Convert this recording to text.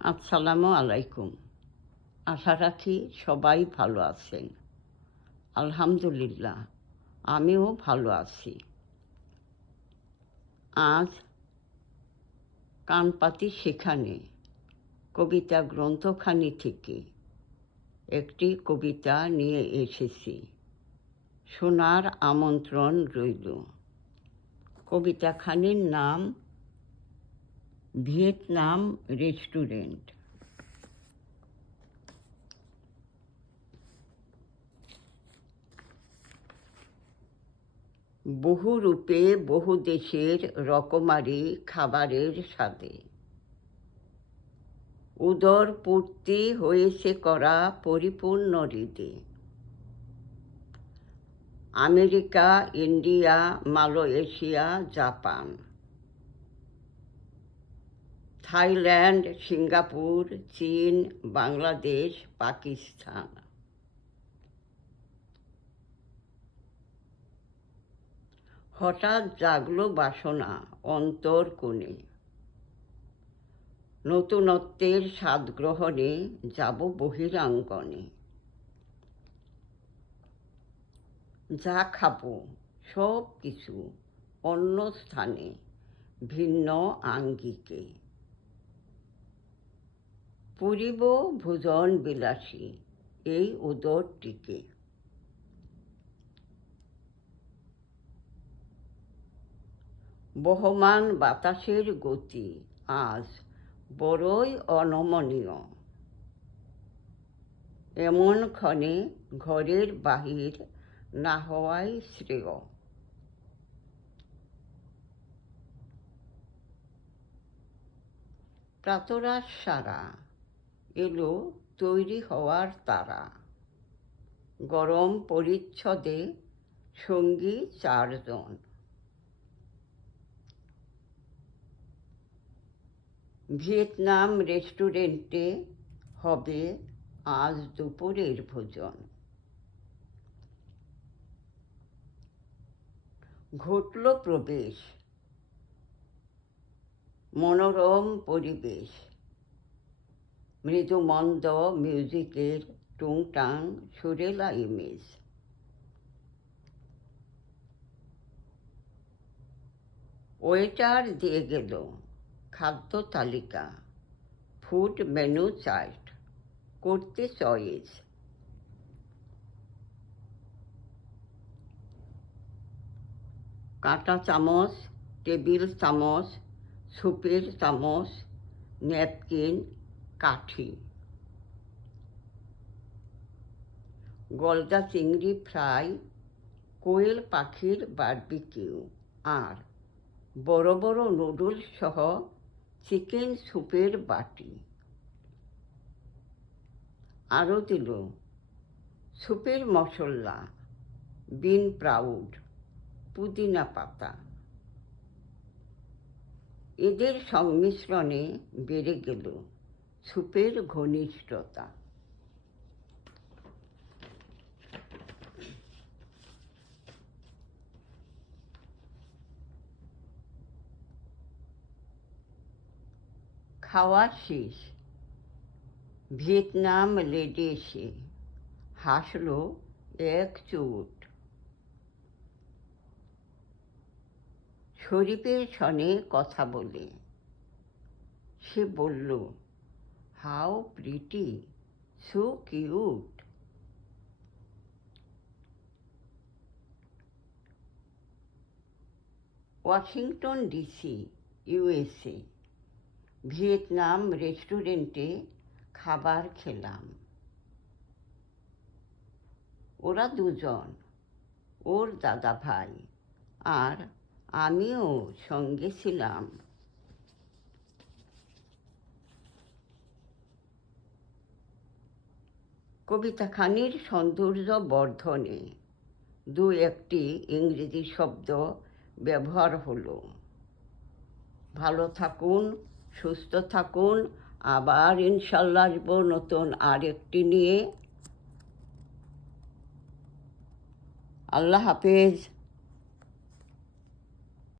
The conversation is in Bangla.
আসসালামু আলাইকুম। আশা রাখি সবাই ভালো আছেন। আলহামদুলিল্লাহ, আমিও ভালো আছি। আজ কানপাতি সেখানে কবিতা গ্রন্থখানি থেকে একটি কবিতা নিয়ে এসেছি। শোনার আমন্ত্রণ রইল। কবিতাখানির নাম ভিয়েতনাম রেস্টুরেন্ট। বহু রূপে বহু দেশের রকমারি খাবারের স্বাদে উদর পূর্তি হয়েছে করা পরিপূর্ণ হৃদে। America, India, Malaysia, Japan, Thailand, Singapore, চীন, বাংলাদেশ, পাকিস্তান। হঠাৎ জাগলো বাসনা অন্তর কোণে, নতুনত্বের স্বাদ গ্রহণে যাব বহিরাঙ্গনে। যা খাবো সব কিছু অন্য স্থানে, ভিন্ন আঙ্গিকে। পুরিব ভোজন বিলাসী এই উদরটিকে। বহমান বাতাসের গতি আজ বড়ই অনমনীয়। এমন ক্ষণে ঘরের বাহির না হওয়াই শ্রেয়। প্রাতরাশ সারা এলো তৈরি হওয়ার তারা। গরম পরিচ্ছদে সঙ্গী 4 জন। ভিয়েতনাম রেস্টুরেন্টে হবে আজ দুপুরের ভোজন। ঘটল প্রবেশ, মনোরম পরিবেশ। মৃদুমন্দ মিউজিকের টুংটাং সুরেলা ইমেজ। ওয়েটার দিয়ে গেল খাদ্য তালিকা, ফুড মেনু চার্ট, করতে চয়েস। কাঁটা চামচ, টেবিল চামচ, সুপের চামচ, ন্যাপকিন, কাঠি। গলদা চিংড়ি ফ্রাই, কোয়েল পাখির বারবিকিউ, আর বড় বড় নুডলস সহ চিকেন স্যুপের বাটি। আরও দিল স্যুপের মশলা, বিন প্রাউড, পুদিনা পাতা। এদের সংমিশ্রণে বেড়ে গেল স্যুপের ঘনিষ্ঠতা। খাওয়া শেষ। ভিয়েতনাম লেডি এসে হাসলো এক চুট। শরীফের সনে কথা বলে সে বলল, how pretty, so cute. Washington DC, USA. Vietnam রেস্টুরেন্টে খাবার খেলাম। ওরা 2 জন, ওর দাদা ভাই, আর আমিও সঙ্গে ছিলাম। কবিতাখানির সৌন্দর্য বর্ধনে 2-1টি ইংরেজি শব্দ ব্যবহার হলো। ভালো থাকুন, সুস্থ থাকুন। আবার ইনশাল্লাহ আসবো নতুন আরেকটি নিয়ে। আল্লাহ হাফেজ।